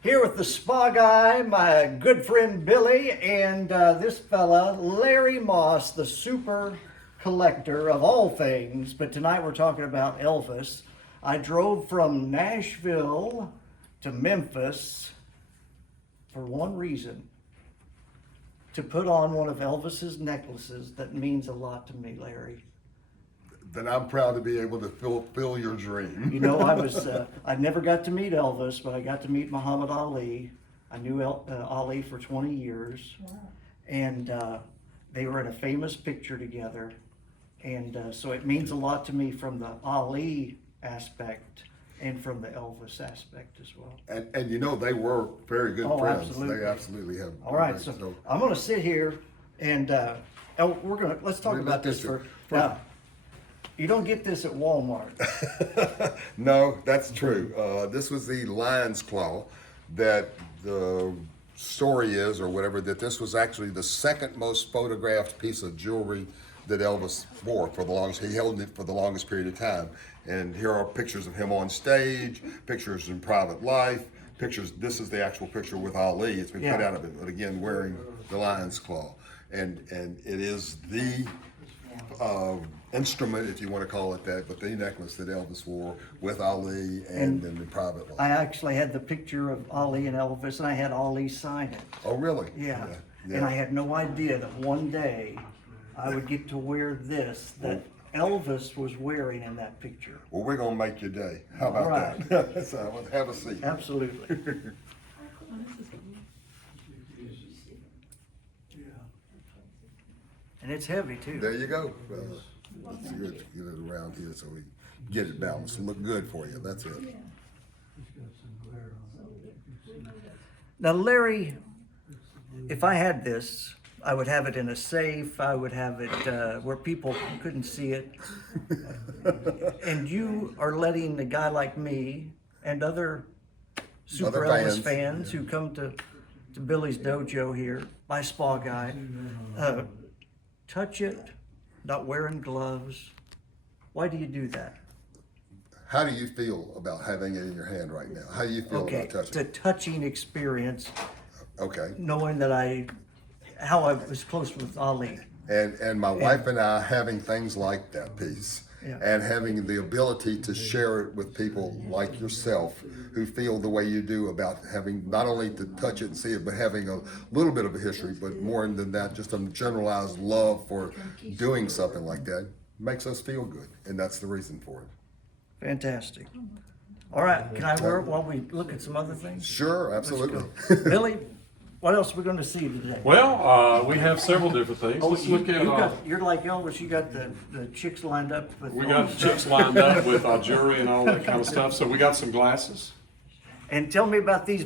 Here with the spaguy, my good friend Billy, and this fella, Larry Moss, the super collector of all things. But tonight we're talking about Elvis. I drove from Nashville to Memphis for one reason: to put on one of Elvis's necklaces that means a lot to me, Larry. Then I'm proud to be able to fulfill your dream. You know, I never got to meet Elvis, but I got to meet Muhammad Ali. I knew Ali for 20 years. Wow. And they were in a famous picture together. And so it means a lot to me from the Ali aspect and from the Elvis aspect as well. And you know, they were very good friends. Absolutely. They absolutely have. All right, so I'm going to sit here and let's talk about this for now. You don't get this at Walmart. No, that's true. This was the lion's claw that the story is, or whatever, that this was actually the second most photographed piece of jewelry that Elvis wore for the longest. He held it for the longest period of time. And here are pictures of him on stage, pictures in private life, pictures. This is the actual picture with Ali. It's been put out of it, but again, wearing the lion's claw. And it is the instrument, if you want to call it that, but the necklace that Elvis wore with Ali and in the private life. I actually had the picture of Ali and Elvis, and I had Ali sign it. Oh, really? Yeah. And I had no idea that one day I would get to wear this that Elvis was wearing in that picture. Well, we're going to make your day. How about that? So have a seat. Absolutely. And it's heavy too. There you go. Let's get it around here so we get it balanced and look good for you. That's it. Now, Larry, if I had this, I would have it in a safe. I would have it where people couldn't see it. And you are letting a guy like me and other Super Elvis fans who come to Billy's dojo here, my spa guy, touch it, not wearing gloves. Why do you do that? How do you feel about having it in your hand right now? How do you feel about touching it? It's a touching experience. Okay. Knowing that how I was close with Ali. And my wife and I having things like that piece. Yeah. And having the ability to share it with people like yourself who feel the way you do about having not only to touch it and see it, but having a little bit of a history, but more than that, just a generalized love for doing something like that makes us feel good. And that's the reason for it. Fantastic. All right, can I wear it while we look at some other things? Sure, absolutely. Billy, what else are we going to see today? Well, we have several different things. Let's look at. You're like Elvis. You got the chicks lined up. We got chicks lined up with jewelry and all that kind of stuff. So we got some glasses. And tell me about these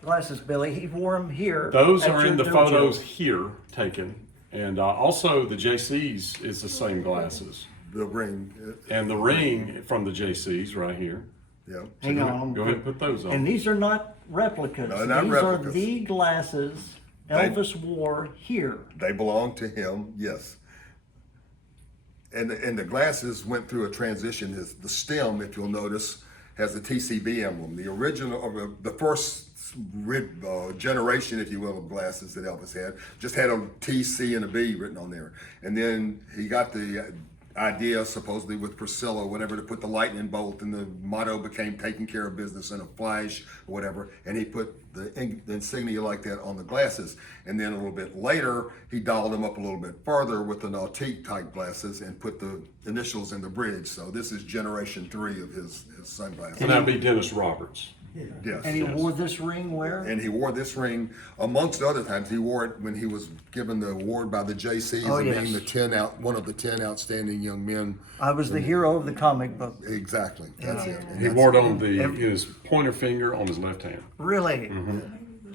glasses, Billy. He wore them here. Those are in the photos here taken, and also the JC's is the same glasses. The ring. And the ring from the JC's right here. Yeah. Hang on. Go ahead and put those on. And these are not replicas. No, not these replicas. are the glasses Elvis wore here. They belong to him, yes. And the glasses went through a transition. The stem, if you'll notice, has the TCB emblem. The original, the first generation, if you will, of glasses that Elvis had just had a TC and a B written on there. And then he got the idea, supposedly with Priscilla, whatever, to put the lightning bolt, and the motto became taking care of business in a flash or whatever, and he put the insignia like that on the glasses. And then a little bit later, he dialed them up a little bit further with the nautique type glasses and put the initials in the bridge. So this is generation 3 of his sunglasses. And that'd be Dennis Roberts. Yes. And he wore this ring where? And he wore this ring, amongst other times. He wore it when he was given the award by the JCs being one of the 10 outstanding young men. I was the hero of the comic book. Exactly. That's it. He wore it on his pointer finger on his left hand. Really? Mm-hmm.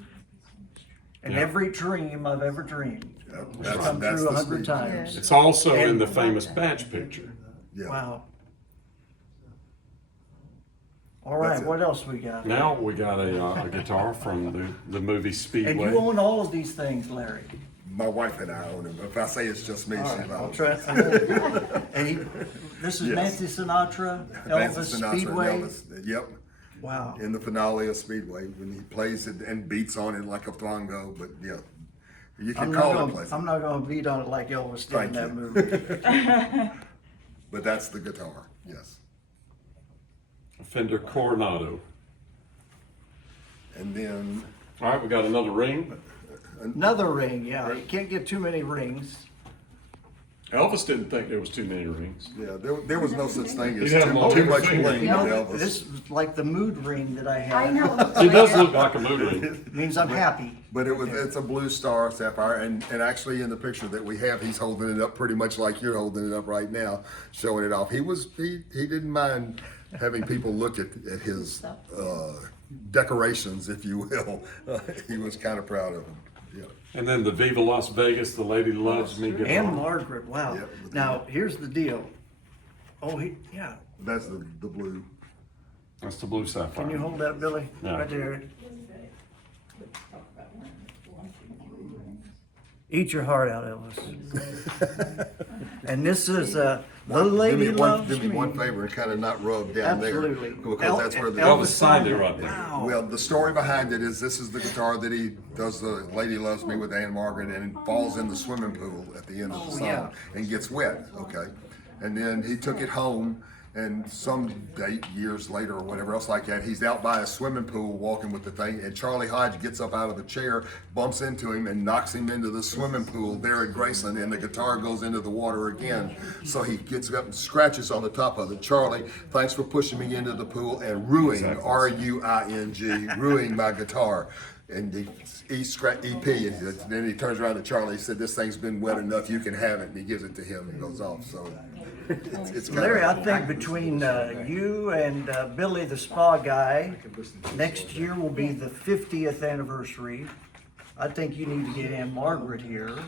And every dream I've ever dreamed has come that's true the 100 speech. times. It's also in the famous badge picture. Yeah. Wow. All right, what else we got? Now we got a guitar from the movie Speedway. And you own all of these things, Larry. My wife and I own him. If I say it's just me, she's I'll out. try. And this is Nancy Sinatra, Elvis, Nancy Sinatra, Speedway. Elvis. Yep. Wow. in the finale of Speedway when he plays it and beats on it like a thongo. But yeah, you can call it pleasant. I'm not gonna beat on it like Elvis did in Thank that you. movie. But that's the guitar, yes. Fender Coronado. And then All right, we got another ring. Another ring, yeah. You can't get too many rings. Elvis didn't think there was too many rings. yeah, there was no such thing as He'd have too multiple much fingers. bling You with know, Elvis. this is like the mood ring that I I have. know. It does look like a mood ring. It means I'm happy. But it's a blue star sapphire, and actually in the picture that we have, he's holding it up pretty much like you're holding it up right now, showing it off. He didn't mind having people look at his decorations, if you will. He was kind of proud of them. Yeah. And then the Viva Las Vegas, the Lady Loves Me guitar. Annmargret, wow. Yep. Now, here's the deal. Oh, yeah. That's the blue. That's the blue sapphire. Can you hold that, Billy? Yeah. Right there. Eat your heart out, Elvis. And this is the Lady Loves Do me one Me. favor and kind of not rub down Absolutely. there. Because that's where the Elvis signed it right there. Wow. Well, the story behind it is this is the guitar that he does the Lady Loves Me with Annmargret and falls in the swimming pool at the end of the song yeah. and gets wet, okay? And then he took it home and some date, years later or whatever else like that, he's out by a swimming pool walking with the thing and Charlie Hodge gets up out of the chair, bumps into him and knocks him into the swimming pool there at Graceland and the guitar goes into the water again. So he gets up and scratches on the top of it. Charlie, thanks for pushing me into the pool and ruining, R-U-I-N-G, ruining my guitar. And EP, and then he turns around to Charlie, he said, this thing's been wet enough, you can have it. And he gives it to him and goes off, so. It's kind Larry, of, I think between you and Billy the Spa Guy, next year will be the 50th anniversary. I think you need to get Annmargret here.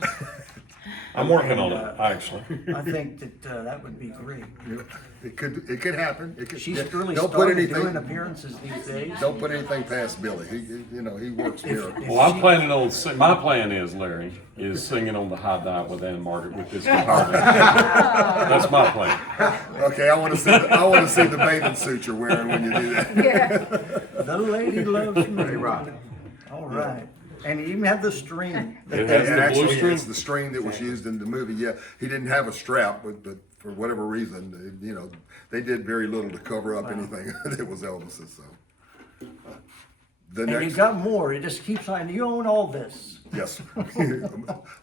I'm working on it, actually. I think that that would be great. it could happen. It could, She's really don't put started anything, doing appearances these days. don't put anything past Billy. He works miracles. Well, I'm planning on, my plan is, Larry, is singing on the high dive with Annmargret with this guitar. That's my plan. Okay, I want to see the bathing suit you're wearing when you do that. Yeah. The Lady Loves Me. All right. And you even have the string. It has And the blue actually, string. it's the string that was used in the movie. Yeah, he didn't have a strap, but for whatever reason, they did very little to cover up anything that was Elvis's. So, the And you next, got more. It just keeps on. You own all this. yes,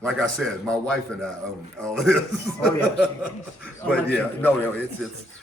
like I said, my wife and I own all of this. Oh, yes. But yeah, no, it's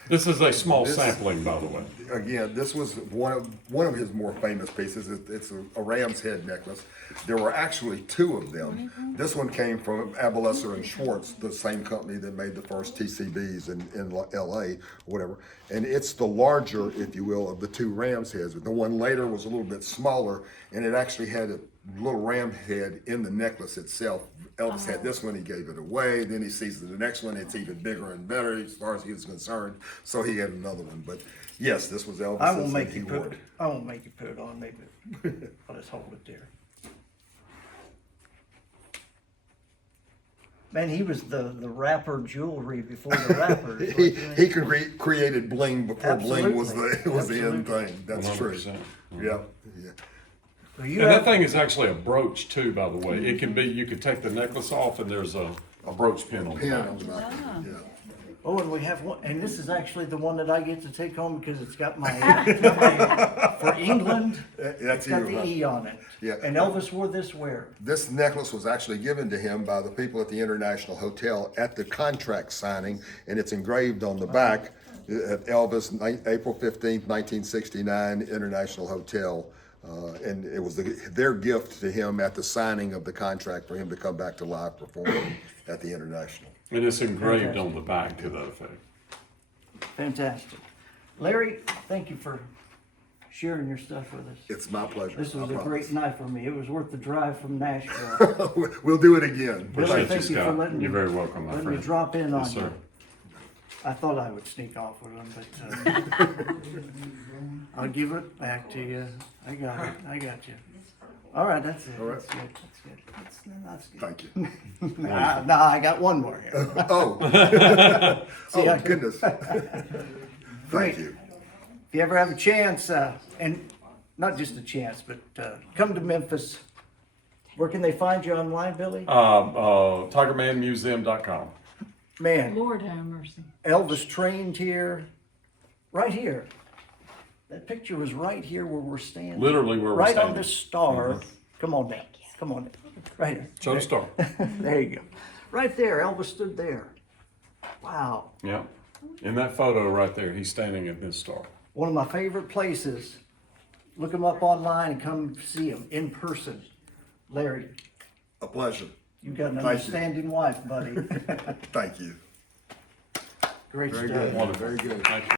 This is a small sampling, by the way. again, this was one of his more famous pieces. It's a ram's head necklace. There were actually two of them. This one came from Abelesser and Schwartz, the same company that made the first TCBs in LA, or whatever. And it's the larger, if you will, of the two ram's heads. The one later was a little bit smaller, and it actually had a little ram head in the necklace itself. Elvis had this one, he gave it away. Then he sees the next one, it's even bigger and better as far as he was concerned. So he had another one. But yes, this was Elvis. I won't and make he you wore put. it. I won't make you put it on. Maybe I'll just hold it there. Man, he was the rapper jewelry before the rappers. He created bling before bling was the Absolutely. end thing. That's true. 100%. Yeah. Well, you And that have- thing is actually a brooch too, by the way. It can be, you could take the necklace off and there's a brooch pin on the Pin back. on the back. Yeah. Oh, and we have one, and this is actually the one that I get to take home because it's got my, for England. That's It's got you, the right? E on it. Yeah. And Elvis wore this where? This necklace was actually given to him by the people at the International Hotel at the contract signing, and it's engraved on the back at Elvis, April 15th, 1969, International Hotel. And it was their gift to him at the signing of the contract for him to come back to live performing at the International. And it's engraved on the back to that effect. Fantastic. Larry, thank you for sharing your stuff with us. It's my pleasure. This was I a great promise. night for me. It was worth the drive from Nashville. We'll do it again. Billy, Appreciate you, thank you for Scott. letting me. You're very welcome, my Letting friend. me drop in on Yes, you. sir. I thought I would sneak off with them, but I'll give it back to you. I got it. I got you. All right, that's it. All right. That's good. That's good. That's good. Thank you. Nah, I got one more here. Oh, See, oh I- goodness. Great. Thank you. If If you ever have a chance, and not just a chance, but come to Memphis. Where can they find you online, Billy? TigerManMuseum.com. Man, Lord have mercy. Elvis trained here, right here. That picture was right here where we're standing. Literally where we're right standing. on this star. Come on down. Come on down. Right here. Show the star. There you go. Right there. Elvis stood there. Wow. Yeah. In that photo right there, he's standing at this star. One of my favorite places. Look him up online and come see him in person. Larry, A pleasure. you've got an Thank you. understanding wife, buddy. Thank you. Great Very stuff. good. Very good. Thank you.